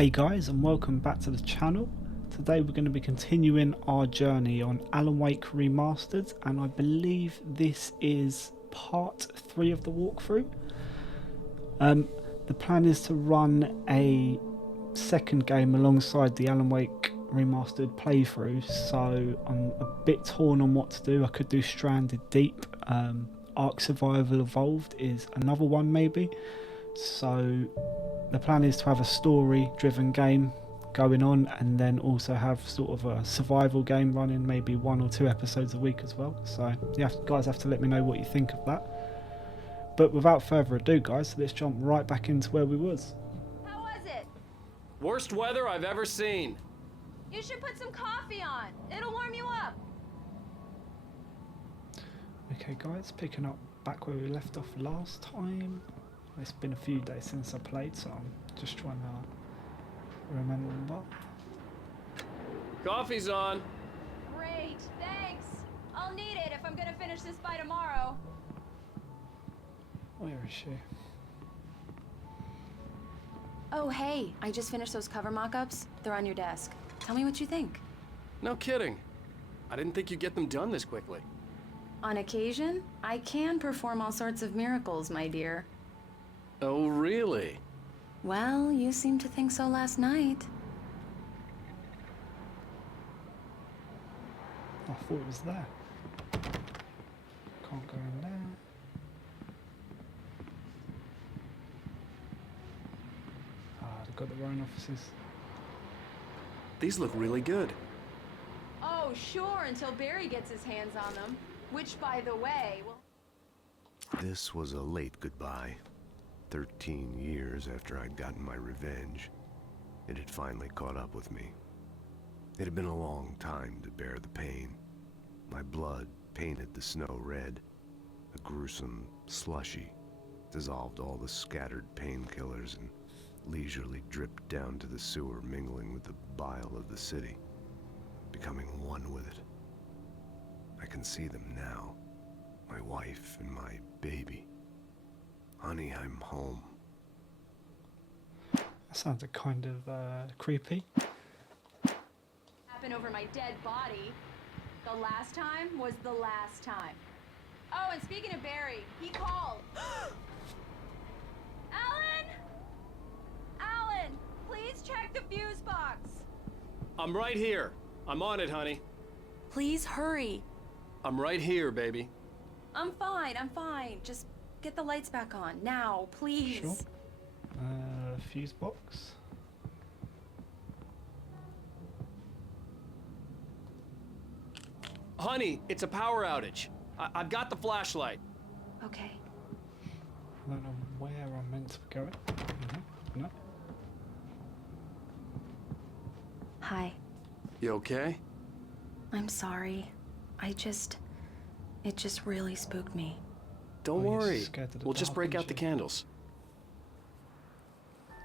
Hey guys, and welcome back to the channel. Today we're going to be continuing our journey on Alan Wake Remastered, and I believe this is part 3 of the walkthrough. The plan is to run a second game alongside the Alan Wake Remastered playthrough, so I'm a bit torn on what to do. I could do Stranded Deep, Ark Survival Evolved is another one maybe. So the plan is to have a story driven game going on, and then also have sort of a survival game running, maybe 1 or 2 episodes a week as well. So yeah, guys have to let me know what you think of that. But without further ado guys, let's jump right back into where we was. How was it? Worst weather I've ever seen. You should put some coffee on. It'll warm you up. Okay guys, picking up back where we left off last time. It's been a few days since I played, so I'm just trying to remember. Coffee's on. Great, thanks. I'll need it if I'm gonna finish this by tomorrow. Where is she? Oh, hey, I just finished those cover mock-ups. They're on your desk. Tell me what you think. No kidding. I didn't think you'd get them done this quickly. On occasion, I can perform all sorts of miracles, my dear. Oh, really? Well, you seemed to think so last night. I thought it was there. Can't go in there. Ah, they've got their own offices. These look really good. Oh, sure, until Barry gets his hands on them. Which, by the way, will... This was a late goodbye. 13 years after I'd gotten my revenge, it had finally caught up with me. It had been a long time to bear the pain. My blood painted the snow red. A gruesome slushy dissolved all the scattered painkillers and leisurely dripped down to the sewer, mingling with the bile of the city, becoming one with it. I can see them now, my wife and my baby. Honey, I'm home. That sounded kind of creepy. happen over my dead body. The last time was the last time. Oh, and speaking of Barry, he called. Alan! Alan, please check the fuse box. I'm right here. I'm on it, honey. Please hurry. I'm right here, baby. I'm fine, I'm fine. Just get the lights back on, now, please. Sure. Fuse box. Honey, it's a power outage. I've got the flashlight. Okay. I don't know where I'm meant to be going. No. Hi. You okay? I'm sorry. It just really spooked me. Don't Oh, you're worry. scared of the We'll just dark, break aren't out the you? candles.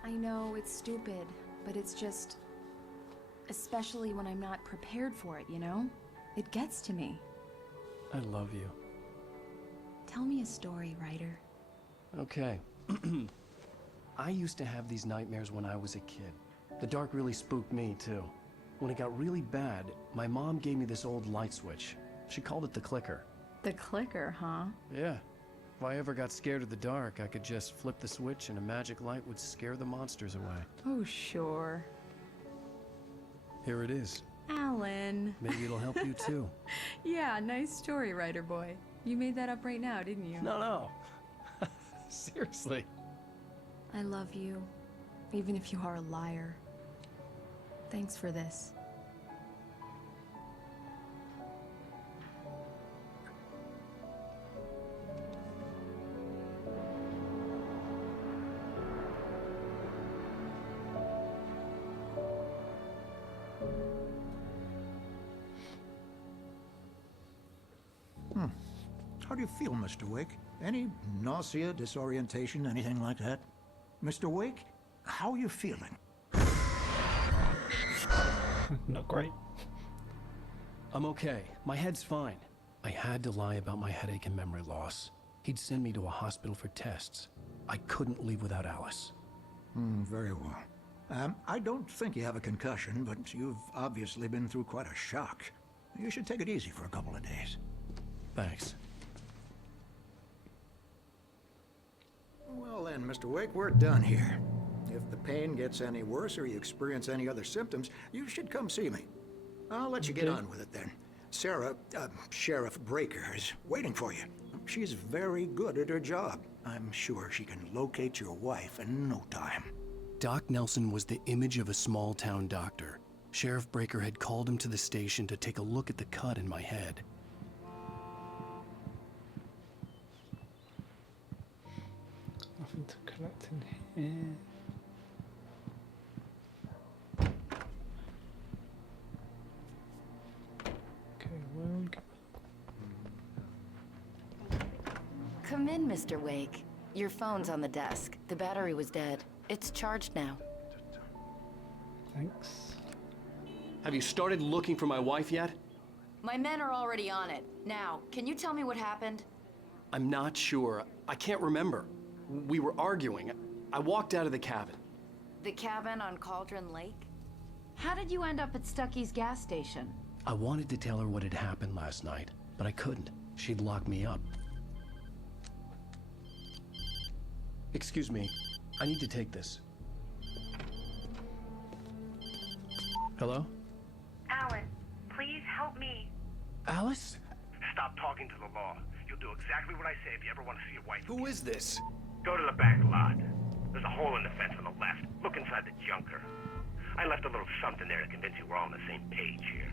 I know it's stupid, but it's just... especially when I'm not prepared for it, you know? It gets to me. I love you. Tell me a story, writer. Okay. I used to have these nightmares when I was a kid. The dark really spooked me, too. When it got really bad, my mom gave me this old light switch. She called it the clicker. The clicker, huh? Yeah. If I ever got scared of the dark, I could just flip the switch and a magic light would scare the monsters away. Oh, sure. Here it is. Alan. Maybe it'll help you, too. Yeah, nice story, writer boy. You made that up right now, didn't you? No. Seriously. I love you, even if you are a liar. Thanks for this. How do you feel, Mr. Wake? Any nausea, disorientation, anything like that? Mr. Wake, how are you feeling? Not great. I'm okay. My head's fine. I had to lie about my headache and memory loss. He'd send me to a hospital for tests. I couldn't leave without Alice. Very well. I don't think you have a concussion, but you've obviously been through quite a shock. You should take it easy for a couple of days. Thanks. Well then, Mr. Wake, we're done here. If the pain gets any worse or you experience any other symptoms, you should come see me. I'll let you get on with it then. Sarah, Sheriff Breaker, is waiting for you. She's very good at her job. I'm sure she can locate your wife in no time. Doc Nelson was the image of a small-town doctor. Sheriff Breaker had called him to the station to take a look at the cut in my head. Nothing to collect in here. Okay, where are we going? Come in, Mr. Wake. Your phone's on the desk. The battery was dead. It's charged now. Thanks. Have you started looking for my wife yet? My men are already on it. Now, can you tell me what happened? I'm not sure. I can't remember. We were arguing. I walked out of the cabin. The cabin on Cauldron Lake? How did you end up at Stucky's gas station? I wanted to tell her what had happened last night, but I couldn't. She'd lock me up. Excuse me. I need to take this. Hello? Alan, please help me. Alice? Stop talking to the law. You'll do exactly what I say if you ever want to see your wife. Who is this? Go to the back lot. There's a hole in the fence on the left. Look inside the junker. I left a little something there to convince you we're all on the same page here.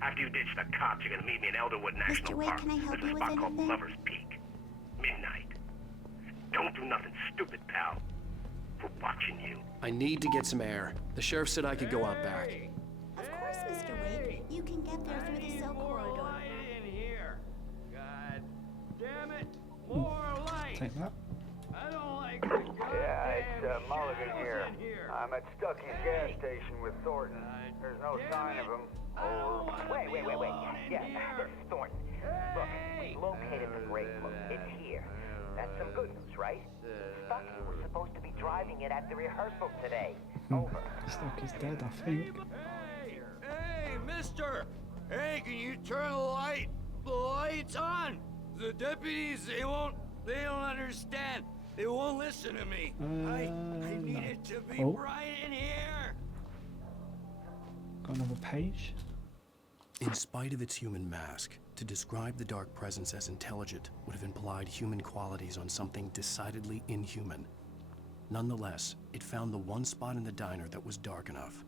After you ditch the cops, you're gonna meet me in Elderwood National Wake, Park. can I help There's a you spot with called anything? Lover's Peak. Midnight. Don't do nothing stupid, pal. We're watching you. I need to get some air. The sheriff said I could go out back. Of course, Mr. Wake. You can get there through the cell corridor. in here. God damn it. More light. Take that. I don't like the Yeah, it's goddamn Mulligan shadows here. in here. I'm at Stucky's gas station with Thornton. There's no sign of him. Or... Wait. Yeah, this is Thornton. Look, we located the great book. It's here. That's some good news, right? Stucky was supposed to be driving it at the rehearsal today. Over. Stucky's dead, I think. Hey, mister! Hey, can you turn the light? The light's on! The deputies, they don't understand. They won't listen to me. I need no. it to be Oh. bright in here. Got another page. In spite of its human mask, to describe the dark presence as intelligent would have implied human qualities on something decidedly inhuman. Nonetheless, it found the one spot in the diner that was dark enough.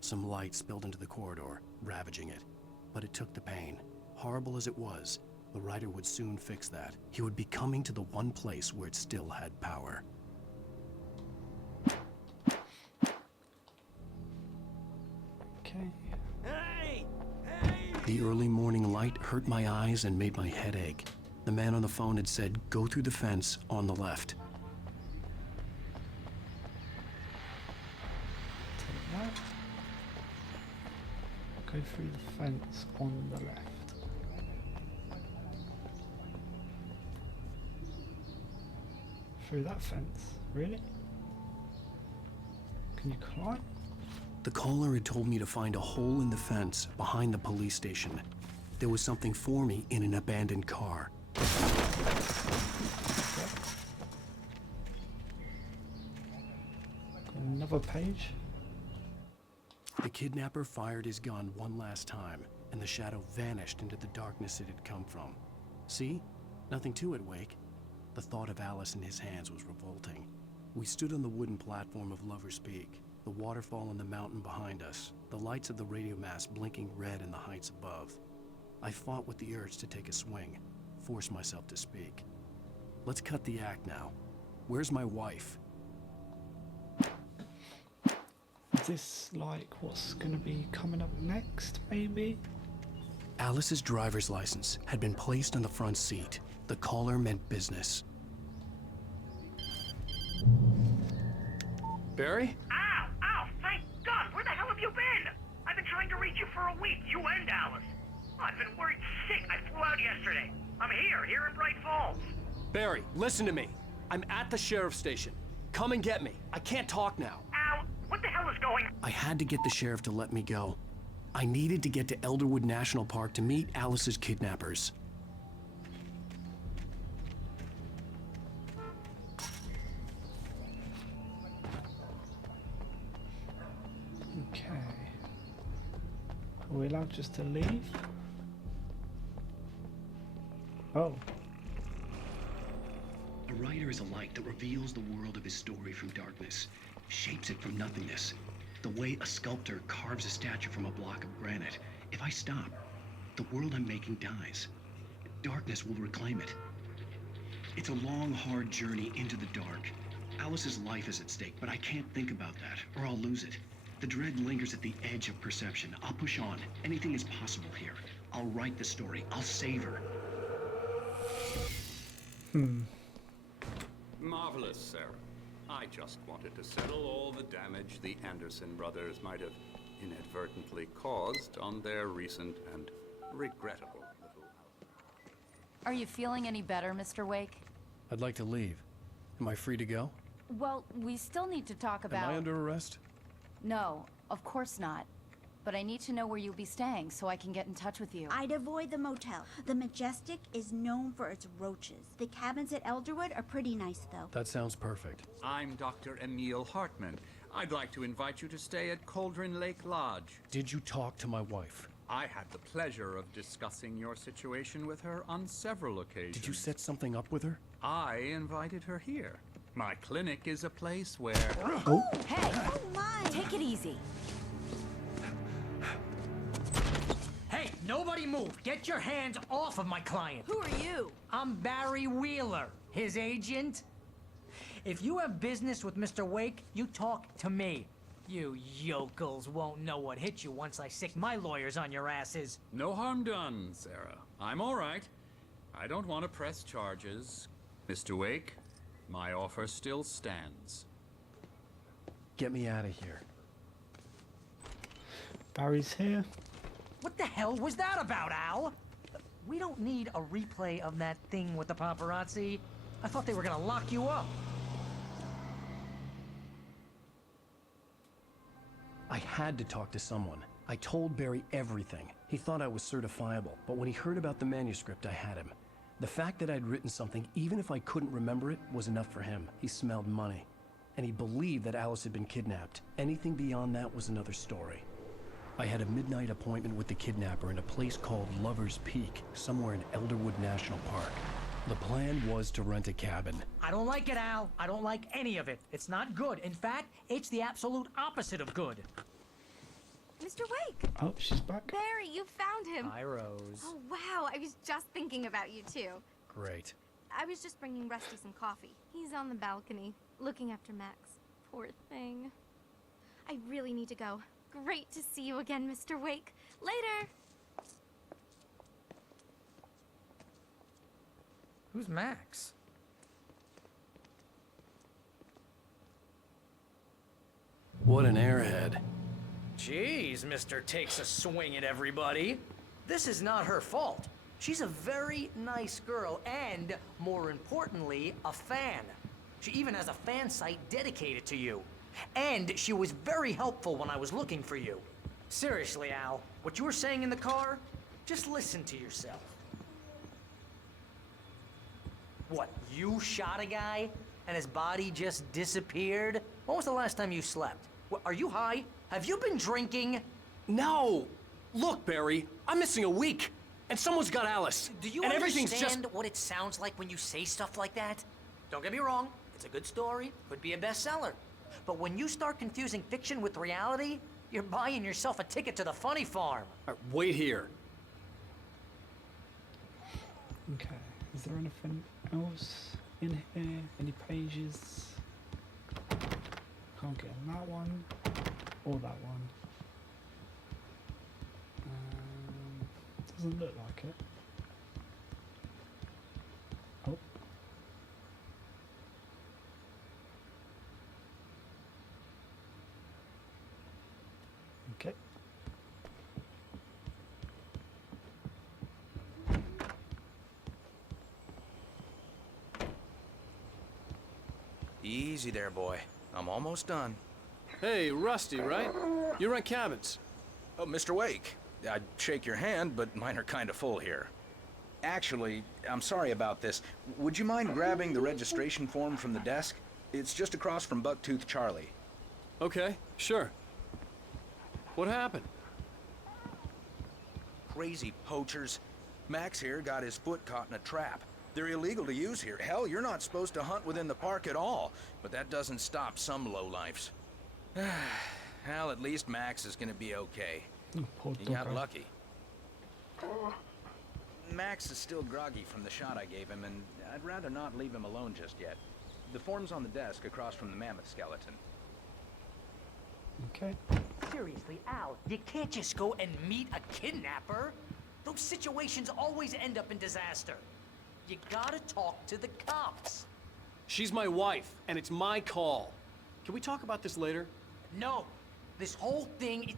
Some light spilled into the corridor, ravaging it. But it took the pain. Horrible as it was, the writer would soon fix that. He would be coming to the one place where it still had power. Okay. Hey! The early morning light hurt my eyes and made my head ache. The man on the phone had said, "Go through the fence on the left." Take that. Go through the fence on the left. Through that fence? Really? Can you climb? The caller had told me to find a hole in the fence behind the police station. There was something for me in an abandoned car. Got another page. The kidnapper fired his gun one last time, and the shadow vanished into the darkness it had come from. See? Nothing to it, Wake. The thought of Alice in his hands was revolting. We stood on the wooden platform of Lover's Peak, the waterfall on the mountain behind us, the lights of the radio mast blinking red in the heights above. I fought with the urge to take a swing, force myself to speak. Let's cut the act now. Where's my wife? Is this like what's gonna be coming up next, maybe? Alice's driver's license had been placed on the front seat. The caller meant business. Barry? Ow! Thank God! Where the hell have you been? I've been trying to reach you for a week, you and Alice. I've been worried sick. I flew out yesterday. I'm here in Bright Falls. Barry, listen to me. I'm at the sheriff's station. Come and get me. I can't talk now. Al, hell is going on? I had to get the sheriff to let me go. I needed to get to Elderwood National Park to meet Alice's kidnappers. Okay. Are we allowed just to leave? Oh. A writer is a light that reveals the world of his story from darkness, shapes it from nothingness. The way a sculptor carves a statue from a block of granite. If I stop, the world I'm making dies. Darkness will reclaim it. It's a long, hard journey into the dark. Alice's life is at stake, but I can't think about that, or I'll lose it. The dread lingers at the edge of perception. I'll push on. Anything is possible here. I'll write the story. I'll save her. Marvelous, Sarah. I just wanted to settle all the damage the Anderson brothers might have inadvertently caused on their recent and regrettable little Are you feeling any better, Mr. Wake? I'd like to leave. Am I free to go? Well, we still need to talk about... Am I under arrest? No, of course not. But I need to know where you'll be staying so I can get in touch with you. I'd avoid the motel. The Majestic is known for its roaches. The cabins at Elderwood are pretty nice, though. That sounds perfect. I'm Dr. Emil Hartman. I'd like to invite you to stay at Cauldron Lake Lodge. Did you talk to my wife? I had the pleasure of discussing your situation with her on several occasions. Did you set something up with her? I invited her here. My clinic is a place where... Oh. Hey! Oh, my! Take it easy. Hey, nobody move! Get your hands off of my client! Who are you? I'm Barry Wheeler, his agent. If you have business with Mr. Wake, you talk to me. You yokels won't know what hit you once I sick my lawyers on your asses. No harm done, Sarah. I'm all right. I don't want to press charges. Mr. Wake, my offer still stands. Get me out of here. Barry's here. What the hell was that about, Al? We don't need a replay of that thing with the paparazzi. I thought they were gonna lock you up. I had to talk to someone. I told Barry everything. He thought I was certifiable, but when he heard about the manuscript, I had him. The fact that I'd written something, even if I couldn't remember it, was enough for him. He smelled money. And he believed that Alice had been kidnapped. Anything beyond that was another story. I had a midnight appointment with the kidnapper in a place called Lover's Peak, somewhere in Elderwood National Park. The plan was to rent a cabin. I don't like it, Al. I don't like any of it. It's not good. In fact, it's the absolute opposite of good. Mr. Wake! Oh, she's back. Barry, you found him! Hi, Rose. Oh, wow. I was just thinking about you, too. Great. I was just bringing Rusty some coffee. He's on the balcony, looking after Max. Poor thing. I really need to go. Great to see you again, Mr. Wake. Later! Who's Max? What an airhead. Jeez, Mr. Takes a swing at everybody. This is not her fault. She's a very nice girl and, more importantly, a fan. She even has a fan site dedicated to you. And she was very helpful when I was looking for you. Seriously, Al, what you were saying in the car, just listen to yourself. What, you shot a guy and his body just disappeared? When was the last time you slept? What, are you high? Have you been drinking? No! Look, Barry, I'm missing a week, and someone's got Alice. Do you and everything's understand just... what it sounds like when you say stuff like that? Don't get me wrong, it's a good story, could be a bestseller. But when you start confusing fiction with reality, you're buying yourself a ticket to the funny farm. Wait here. Okay, is there anything else in here? Any pages? Can't get on that one or that one. Doesn't look like it. Oh. Okay. Easy there, boy. I'm almost done. Hey, Rusty, right? You rent cabins. Oh, Mr. Wake. I'd shake your hand, but mine are kind of full here. Actually, I'm sorry about this. Would you mind grabbing the registration form from the desk? It's just across from Bucktooth Charlie. Okay, sure. What happened? Crazy poachers. Max here got his foot caught in a trap. They're illegal to use here. Hell, you're not supposed to hunt within the park at all. But that doesn't stop some lowlifes. Hell, at least Max is gonna be okay. He got lucky. Max is still groggy from the shot I gave him, and I'd rather not leave him alone just yet. The form's on the desk across from the mammoth skeleton. Okay. Seriously, Al, you can't just go and meet a kidnapper. Those situations always end up in disaster. You gotta talk to the cops. She's my wife, and it's my call. Can we talk about this later? No. This whole thing...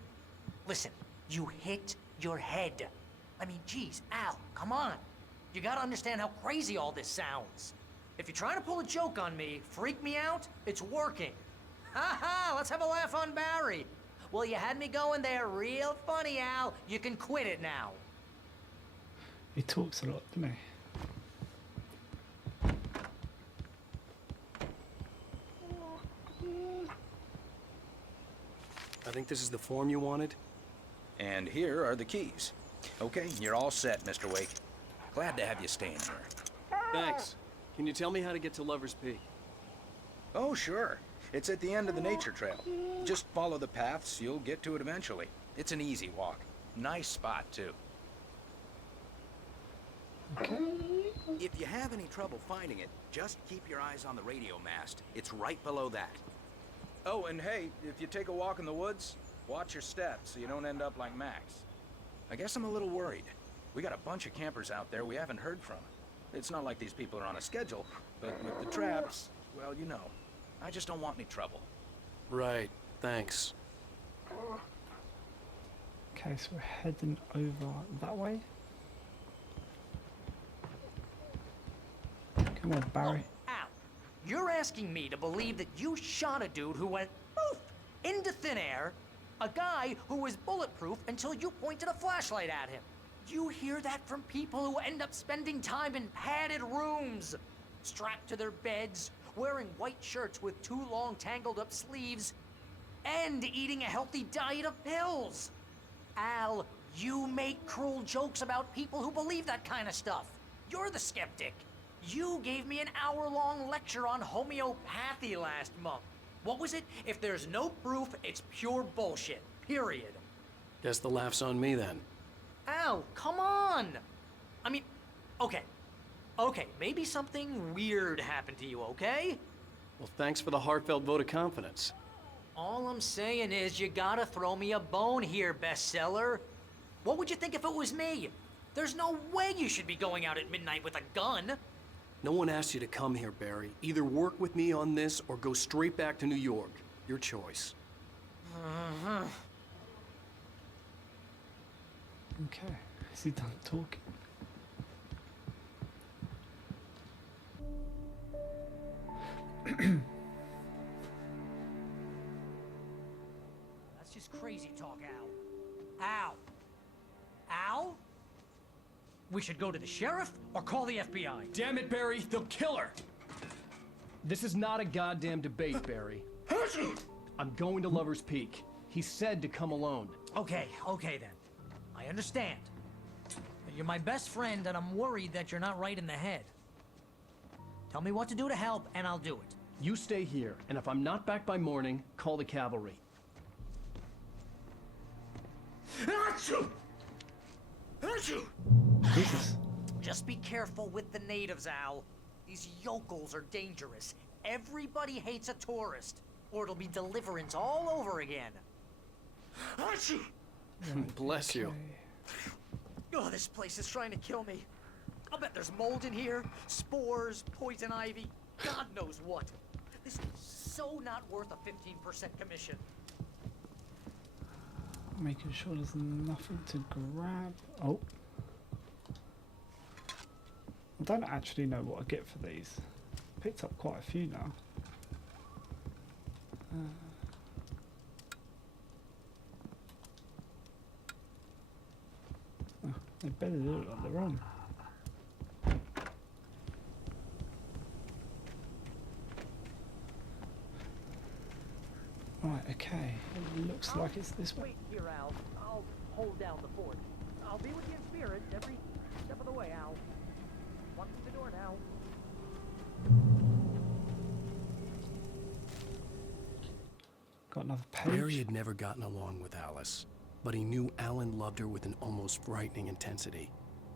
Listen, you hit your head. I mean, geez, Al, come on. You gotta understand how crazy all this sounds. If you're trying to pull a joke on me, freak me out, it's working. Ha ha, let's have a laugh on Barry. Well, you had me going there real funny, Al. You can quit it now. He talks a lot, doesn't he? I think this is the form you wanted. And here are the keys. Okay, you're all set, Mr. Wake. Glad to have you staying here. Thanks. Can you tell me how to get to Lover's Peak? Oh, sure. It's at the end of the nature trail. Just follow the paths, you'll get to it eventually. It's an easy walk. Nice spot, too. Okay. If you have any trouble finding it, just keep your eyes on the radio mast. It's right below that. Oh, and hey, if you take a walk in the woods, watch your steps so you don't end up like Max. I guess I'm a little worried. We got a bunch of campers out there we haven't heard from. It's not like these people are on a schedule, but with the traps, well, you know. I just don't want any trouble. Right, thanks. Okay, so we're heading over that way. Come on, Barry. Al, you're asking me to believe that you shot a dude who went poof into thin air, a guy who was bulletproof until you pointed a flashlight at him. You hear that from people who end up spending time in padded rooms, strapped to their beds, wearing white shirts with too long tangled up sleeves, and eating a healthy diet of pills. Al, you make cruel jokes about people who believe that kind of stuff. You're the skeptic. You gave me an hour-long lecture on homeopathy last month. What was it? If there's no proof, it's pure bullshit. Period. Guess the laugh's on me then. Al, come on! I mean, okay. Okay, maybe something weird happened to you, okay? Well, thanks for the heartfelt vote of confidence. All I'm saying is you gotta throw me a bone here, bestseller. What would you think if it was me? There's no way you should be going out at midnight with a gun. No one asked you to come here, Barry. Either work with me on this or go straight back to New York. Your choice. Okay, is he done talking? That's just crazy talk, Al. Al? Al? We should go to the sheriff or call the FBI. Damn it, Barry, they'll kill her! This is not a goddamn debate, Barry. I'm going to Lover's Peak. He said to come alone. Okay then. I understand. But you're my best friend and I'm worried that you're not right in the head. Tell me what to do to help and I'll do it. You stay here, and if I'm not back by morning, call the cavalry. Jesus. Just be careful with the natives, Al. These yokels are dangerous. Everybody hates a tourist, or it'll be Deliverance all over again. Bless you. Oh, this place is trying to kill me. I'll bet there's mold in here, spores, poison ivy, God knows what. This is so not worth a 15% commission. Making sure there's nothing to grab. Oh. I don't actually know what I get for these. Picked up quite a few now. They better look like they're on. Right, okay. It looks like it's this way. Wait here, Al. I'll hold down the fort. I'll be with you in spirit every step of the way, Al. Walk through the door now. Got another page. Barry had never gotten along with Alice, but he knew Alan loved her with an almost frightening intensity.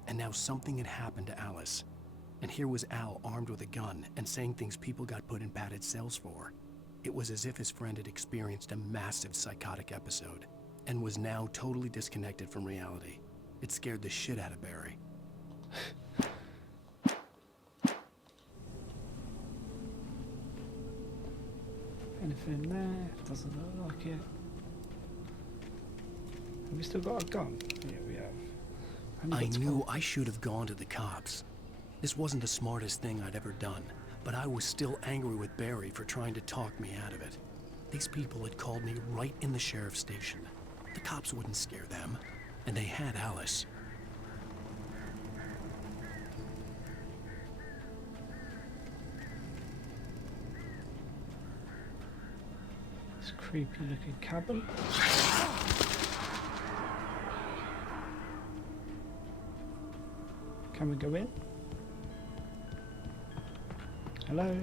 And now something had happened to Alice. And here was Al armed with a gun and saying things people got put in padded cells for. It was as if his friend had experienced a massive psychotic episode and was now totally disconnected from reality. It scared the shit out of Barry. Anything there? Doesn't look like it. Have we still got a gun? Yeah, we have. I knew I should have gone to the cops. This wasn't the smartest thing I'd ever done, but I was still angry with Barry for trying to talk me out of it. These people had called me right in the sheriff's station. The cops wouldn't scare them, and they had Alice. This creepy looking cabin. Can we go in? Hello?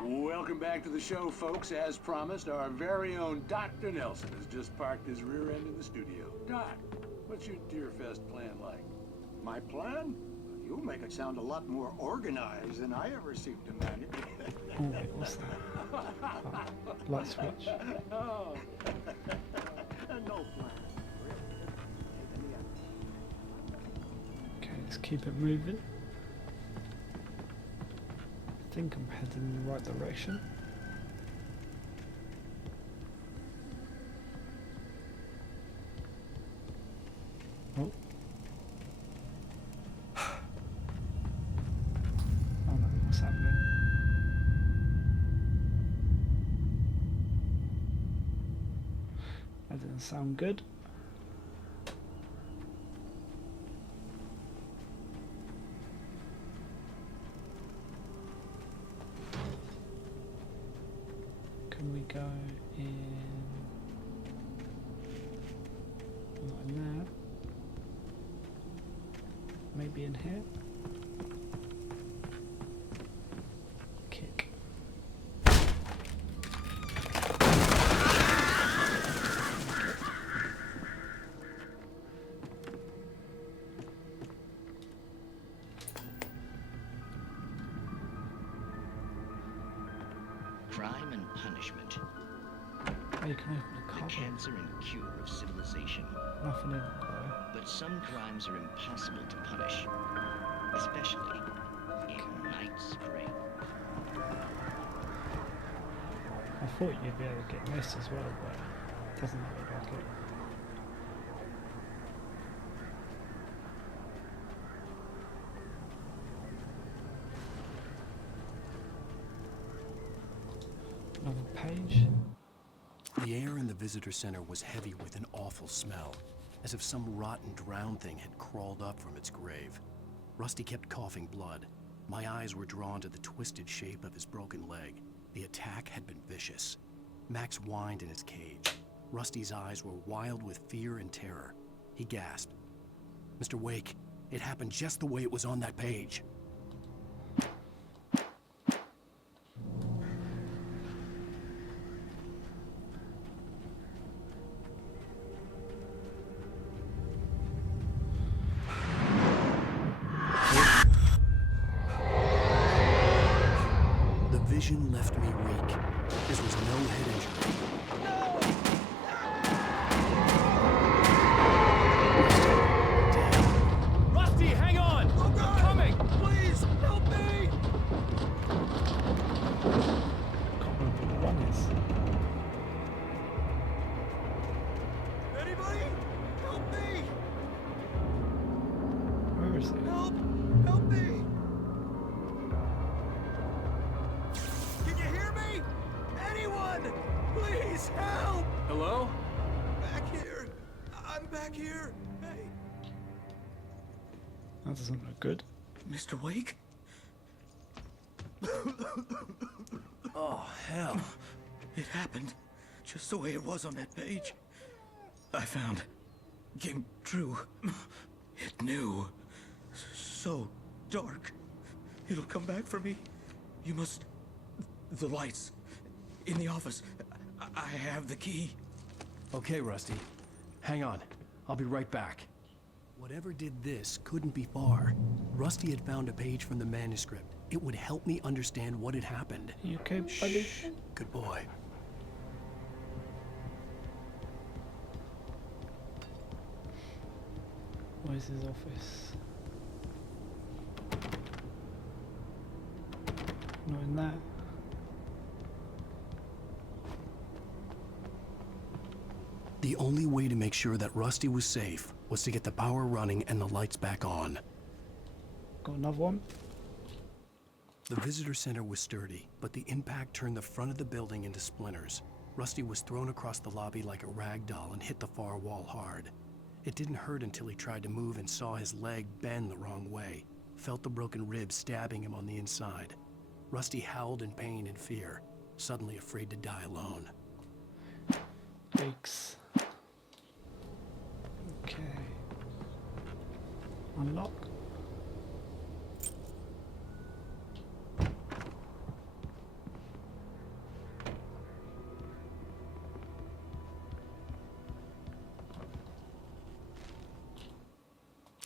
Welcome back to the show, folks. As promised, our very own Dr. Nelson has just parked his rear end in the studio. Doc, what's your Deerfest plan like? My plan? You make it sound a lot more organized than I ever seem to manage. Oh, wait, what's that? Light switch. Oh. No plan. Okay, let's keep it moving. I think I'm heading in the right direction. Oh. Oh no, what's happening? That didn't sound good. Can we go in? Not in there. Maybe in here? Kick. Crime and punishment. Oh, you can open a The cupboard. cancer and cure of civilization. Nothing in it though. But some crimes are impossible to punish, especially in Night Spring. I thought you'd be able to get this as well, but it doesn't look like it. Another page. The air in the visitor center was heavy with an awful smell, as if some rotten drowned thing had crawled up from its grave. Rusty kept coughing blood. My eyes were drawn to the twisted shape of his broken leg. The attack had been vicious. Max whined in his cage. Rusty's eyes were wild with fear and terror. He gasped. "Mr. Wake, it happened just the way it was on that page." The vision left me weak. This was no head injury. Rusty, hang on! I'm coming! Please, help me! Can't remember what the one is. Anybody? Help me! Where is it? Help! Help me! Can you hear me? Anyone! Please help! Hello? back here. I'm back here. Hey. That doesn't look good. Mr. Wake? Oh, hell. It happened just the way it was on that page. I found. Came true. It knew. So dark. It'll come back for me. You must... The lights. In the office. I have the key. Okay, Rusty. Hang on. I'll be right back. Whatever did this couldn't be far. Rusty had found a page from the manuscript. It would help me understand what had happened. You okay, buddy? Good boy. Where's his office? Not in there. The only way to make sure that Rusty was safe was to get the power running and the lights back on. Got another one. The visitor center was sturdy, but the impact turned the front of the building into splinters. Rusty was thrown across the lobby like a rag doll and hit the far wall hard. It didn't hurt until he tried to move and saw his leg bend the wrong way, felt the broken rib stabbing him on the inside. Rusty howled in pain and fear, suddenly afraid to die alone. Yikes. Okay. Unlock.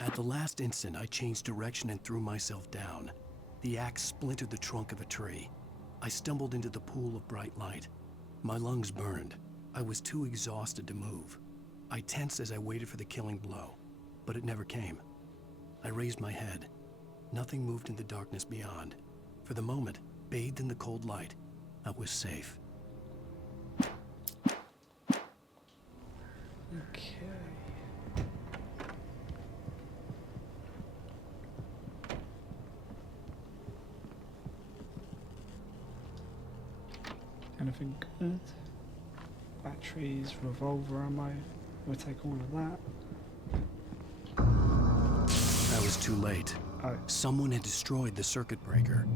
At the last instant, I changed direction and threw myself down. The axe splintered the trunk of a tree. I stumbled into the pool of bright light. My lungs burned. I was too exhausted to move. I tensed as I waited for the killing blow, but it never came. I raised my head. Nothing moved in the darkness beyond. For the moment, bathed in the cold light, I was safe. Okay. Anything good? Batteries, revolver ammo. We'll take all of that. I was too late. Oh. Someone had destroyed the circuit breaker.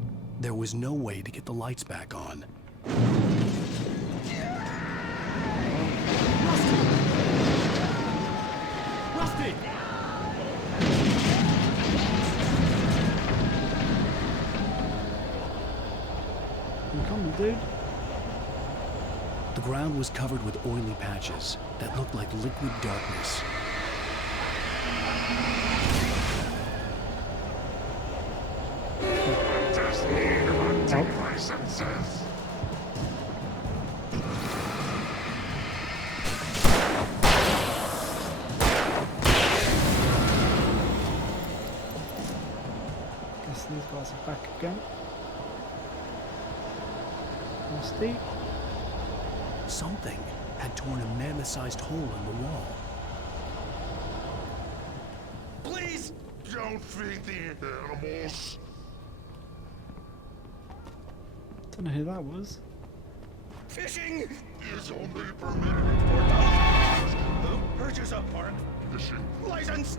There was no way to get the lights back on. Rusty! I'm coming, dude. The ground was covered with oily patches that looked like liquid darkness. Licenses. Guess these guys are back again. Rusty. Something had torn a mammoth-sized hole in the wall. Please don't feed the animals. Don't know who that was. Fishing is only permitted for those who purchase a park fishing license.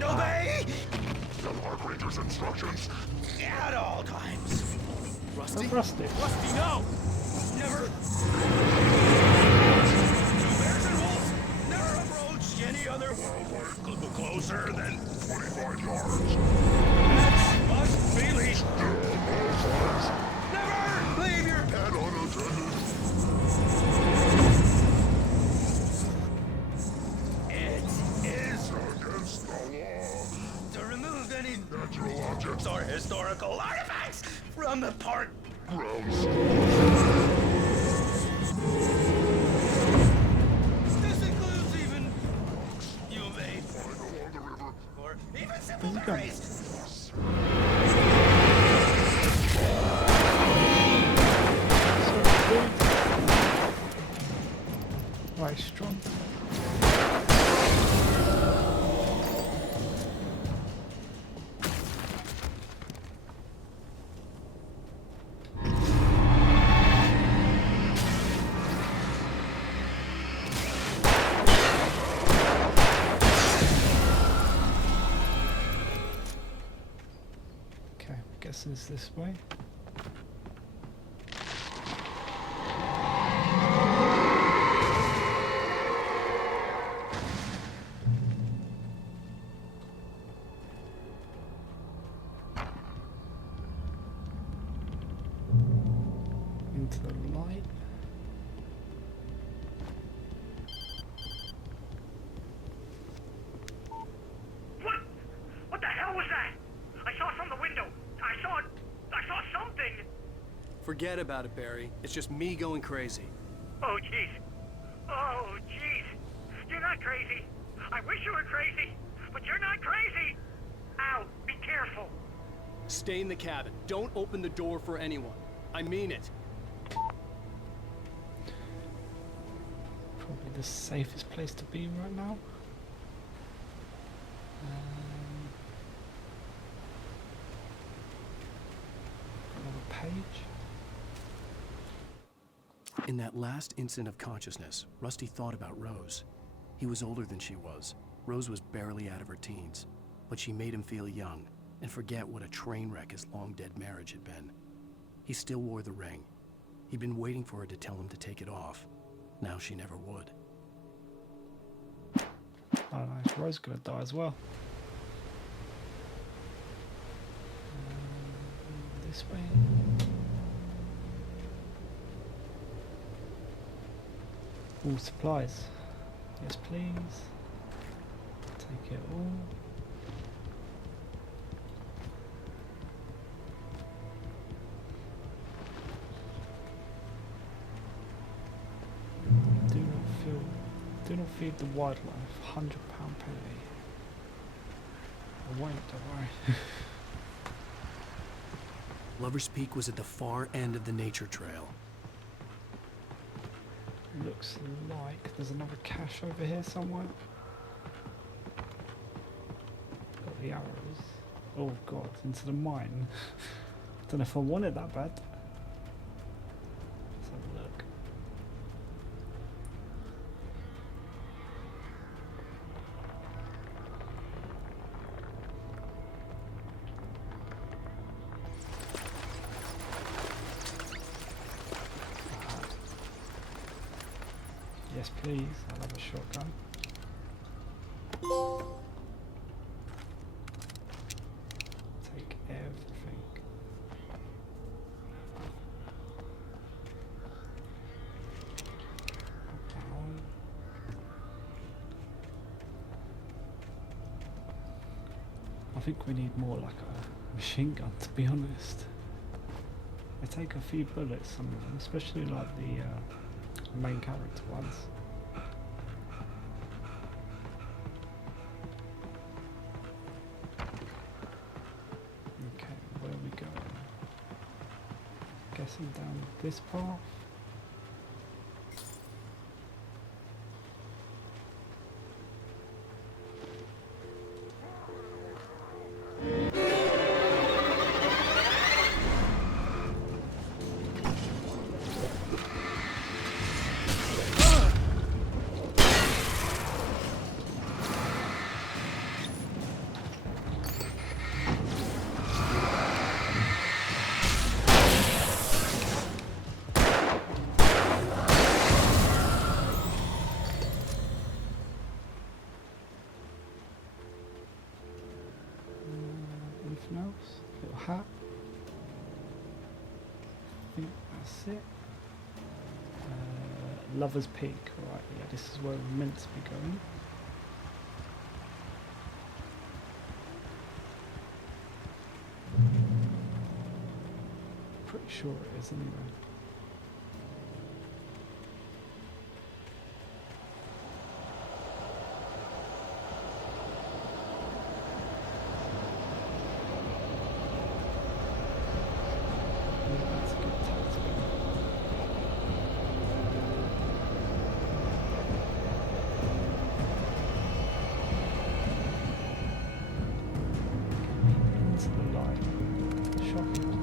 Obey the park ranger's instructions at all times. Rusty? Rusty. Rusty, no! Never. No bears and wolves. Never approach any other wildlife closer than 25 yards. That must be leashed. Never leave your pet unattended. It is against the law to remove any natural objects or historical artifacts from the park grounds. This includes even UV along the river or even simple berries. Right, strong. guessing it's this way. Into the light. What the hell was that? I saw from the window. I saw something. Forget about it, Barry. It's just me going crazy. Oh, jeez. Oh, jeez. You're not crazy. I wish you were crazy, but you're not crazy. Ow, be careful. Stay in the cabin. Don't open the door for anyone. I mean it. Probably the safest place to be right now. Another page. In that last instant of consciousness, Rusty thought about Rose. He was older than she was. Rose was barely out of her teens, but she made him feel young and forget what a train wreck his long-dead marriage had been. He still wore the ring. He'd been waiting for her to tell him to take it off. Now she never would. Oh nice, Rose gonna die as well. This way. All supplies. Yes please. Take it all. Do not feed the wildlife. £100 penalty. I won't, don't worry. Lover's Peak was at the far end of the nature trail. Looks like there's another cache over here somewhere. Got the arrows. Oh god, into the mine. Don't know if I want it that bad. Let's have a look. Yes please, I'll have a shotgun. Take everything. I think we need more like a machine gun, to be honest. They take a few bullets, some of them, especially like the main character ones. Okay, where are we going? Guessing down this path. Anything else? Little hat. I think that's it. Lover's Peak. Right, yeah, this is where we're meant to be going. Pretty sure it is anyway. That's a good tactic. Into the light. Shotgun.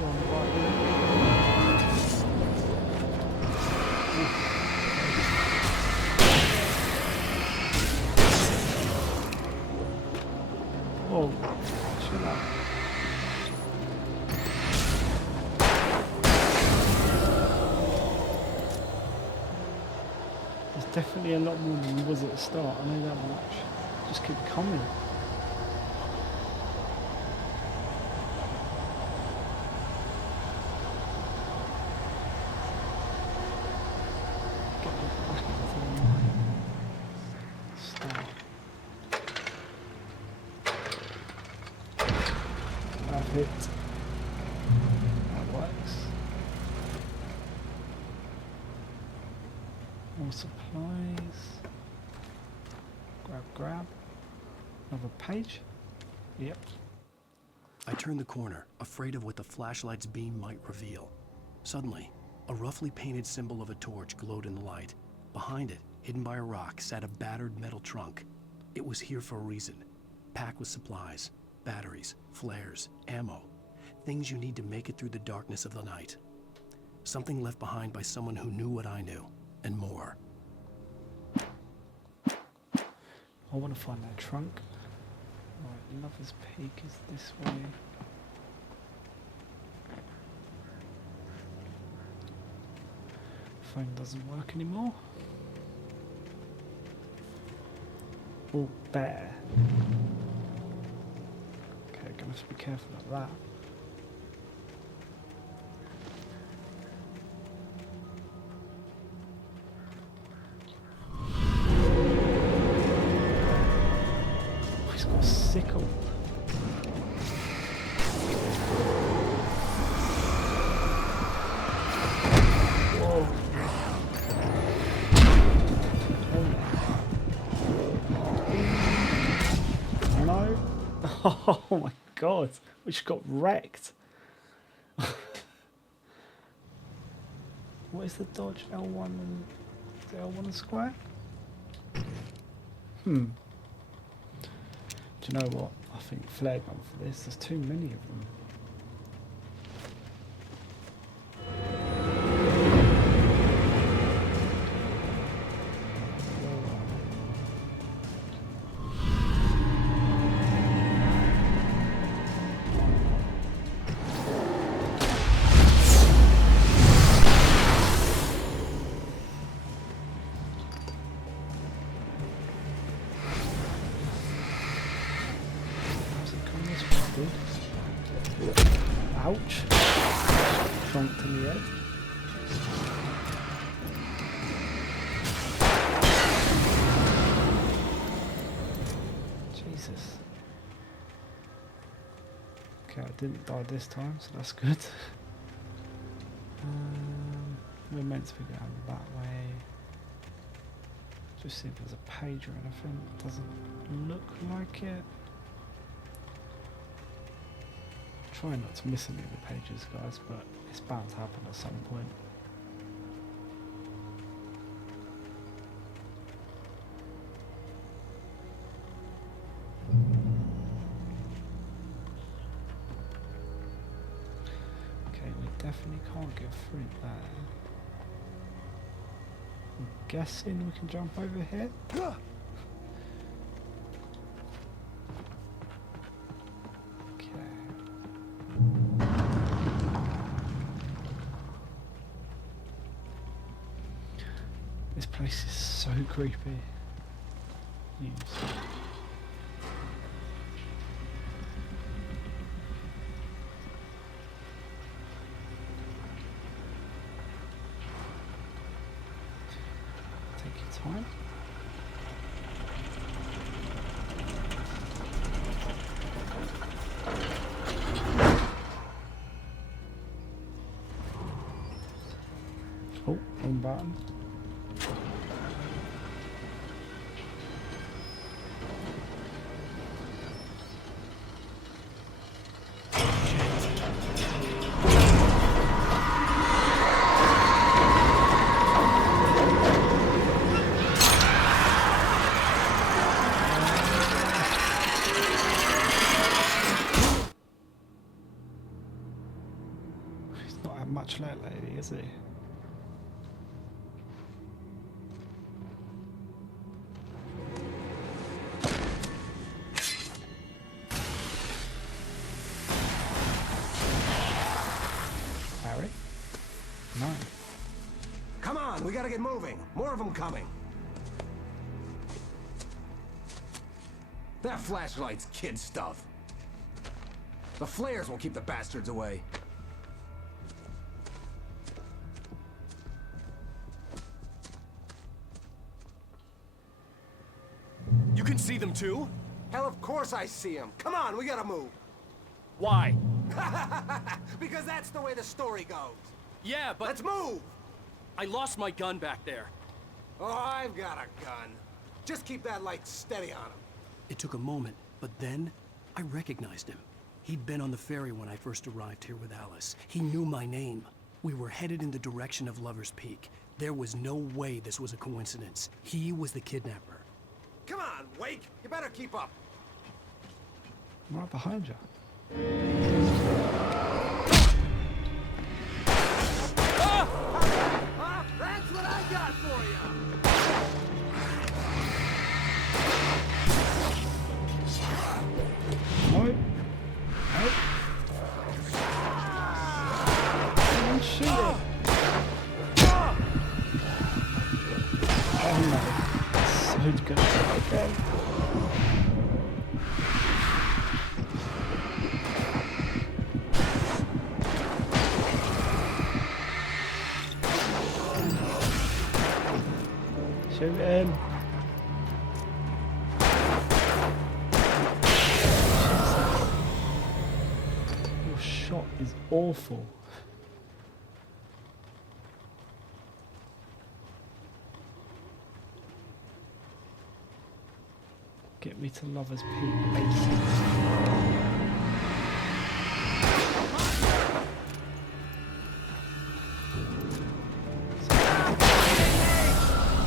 Still on the right. Whoa, chill out. There's definitely a lot more than there was at the start, I know that much. Just keep coming. Perfect. That works. More supplies. Grab. Another page. Yep. I turned the corner, afraid of what the flashlight's beam might reveal. Suddenly, a roughly painted symbol of a torch glowed in the light. Behind it, hidden by a rock, sat a battered metal trunk. It was here for a reason. Packed with supplies, batteries, flares, ammo. Things you need to make it through the darkness of the night. Something left behind by someone who knew what I knew, and more. I want to find that trunk. Right, Lover's Peak is this way. Phone doesn't work anymore. Oh, bear. Okay, gonna have to be careful of that. Oh, he's got a sickle. Whoa. No. Oh my god, we just got wrecked. What is the dodge? L1 and is it L1 and square? Do you know what? I think flare gun for this. There's too many of them. Ouch. Trunk to the head. Jesus. Okay, I didn't die this time, so that's good. We're meant to be going that way. Just see if there's a page or anything. Doesn't look like it. Try not to miss any of the pages, guys, but it's bound to happen at some point. Okay, we definitely can't get through there. I'm guessing we can jump over here. This place is so creepy. Take your time. Oh, wrong button. Not had much luck lately, is he? Harry? No. Come on, we gotta get moving. More of them coming. That flashlight's kid stuff. The flares will keep the bastards away. You can see them too? Hell, of course I see them. Come on, we gotta move. Why? Because that's the way the story goes. Yeah, but... Let's move! I lost my gun back there. Oh, I've got a gun. Just keep that light steady on him. It took a moment, but then I recognized him. He'd been on the ferry when I first arrived here with Alice. He knew my name. We were headed in the direction of Lover's Peak. There was no way this was a coincidence. He was the kidnapper. Come on, Wake. You better keep up. I'm right behind you. That's what I got for you. No. No. Don't shoot it. Oh no. So good. Okay. Shoot him. Your shot is awful. Get me to Lover's Peak,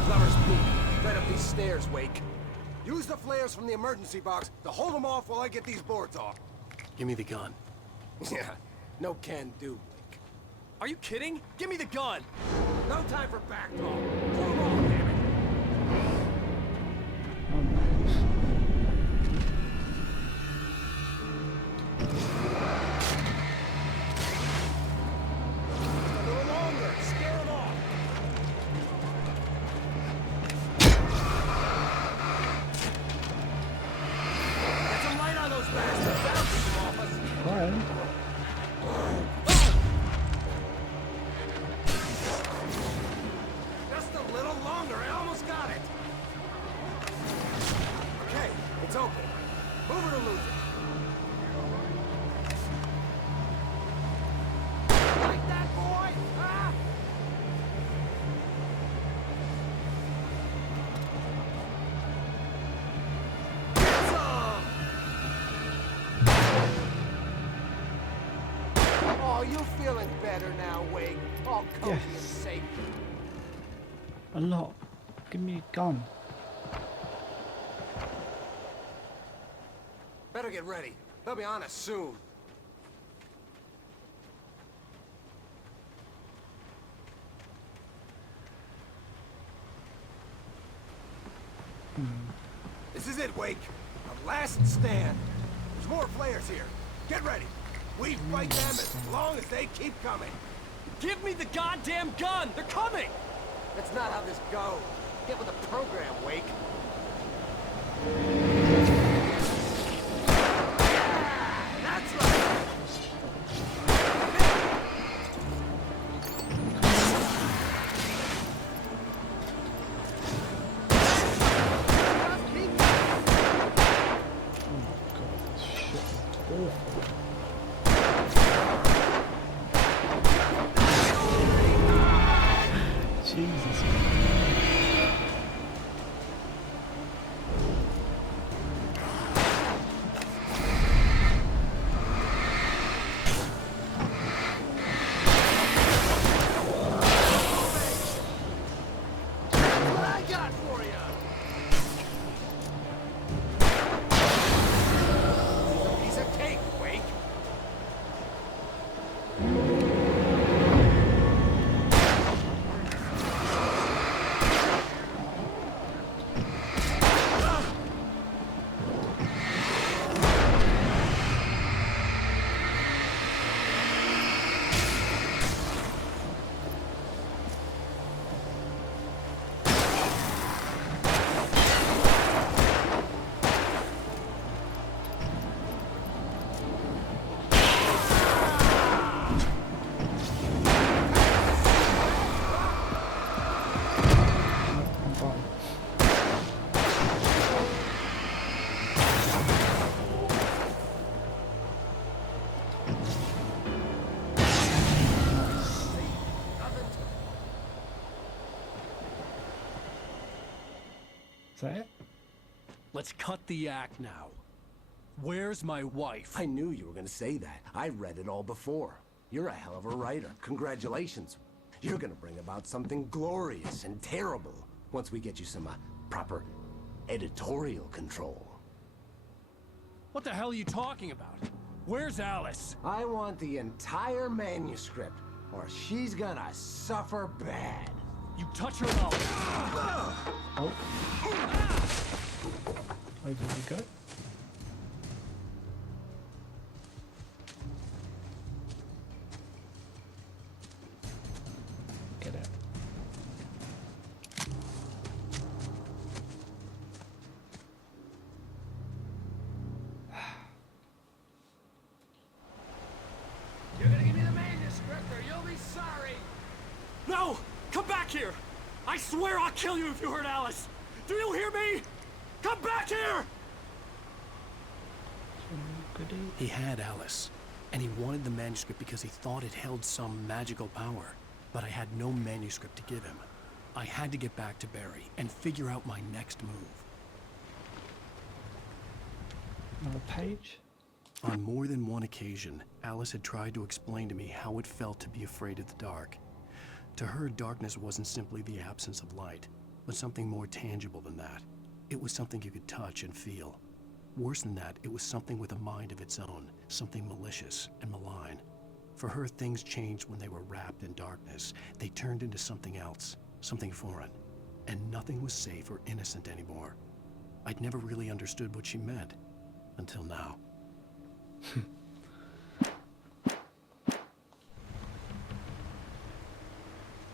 Lover's Peak. Right up these stairs, Wake. Use the flares from the emergency box to hold them off while I get these boards off. Give me the gun. Yeah, no can do, Wake. Are you kidding? Give me the gun! No time for back talk. Pull them off, damn it. A little longer. Scare them off. Get some light on those bastards. That'll keep them off us. Brian. Just a little longer. I almost got it. Okay, it's open. Move it or lose it. Like that, boy? Ah! Get some! Oh, you feeling better now, Wake? All cozy and Yes. safe. A lot. Give me a gun. Better get ready. They'll be on us soon. This is it, Wake. The last stand. There's more flares here. Get ready. We fight them as long as they keep coming. Give me the goddamn gun! They're coming! That's not how this goes. Get with the program, Wake. That's right. Jesus. that it? Let's cut the act now. Where's my wife? I knew you were gonna say that. I read it all before. You're a hell of a writer. Congratulations. You're gonna bring about something glorious and terrible once we get you some proper editorial control. What the hell are you talking about? Where's Alice? I want the entire manuscript, or she's gonna suffer bad. You touch her mouth. Oh. Where did we go? Get it. You're gonna give me the manuscript or you'll be sorry. No! Come back here! I swear I'll kill you if you hurt Alice! Do you hear me? Come back here! He had Alice, and he wanted the manuscript because he thought it held some magical power. But I had no manuscript to give him. I had to get back to Barry and figure out my next move. Another page. On more than one occasion, Alice had tried to explain to me how it felt to be afraid of the dark. To her, darkness wasn't simply the absence of light, but something more tangible than that. It was something you could touch and feel. Worse than that, it was something with a mind of its own, something malicious and malign. For her, things changed when they were wrapped in darkness. They turned into something else, something foreign, and nothing was safe or innocent anymore. I'd never really understood what she meant, until now.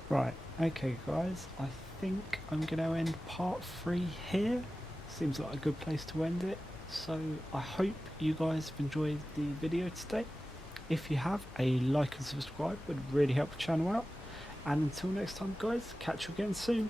Right, okay guys, I think I'm going to end part 3 here. Seems like a good place to end it. So I hope you guys have enjoyed the video today. If you have, a like and subscribe would really help the channel out. And until next time guys, catch you again soon.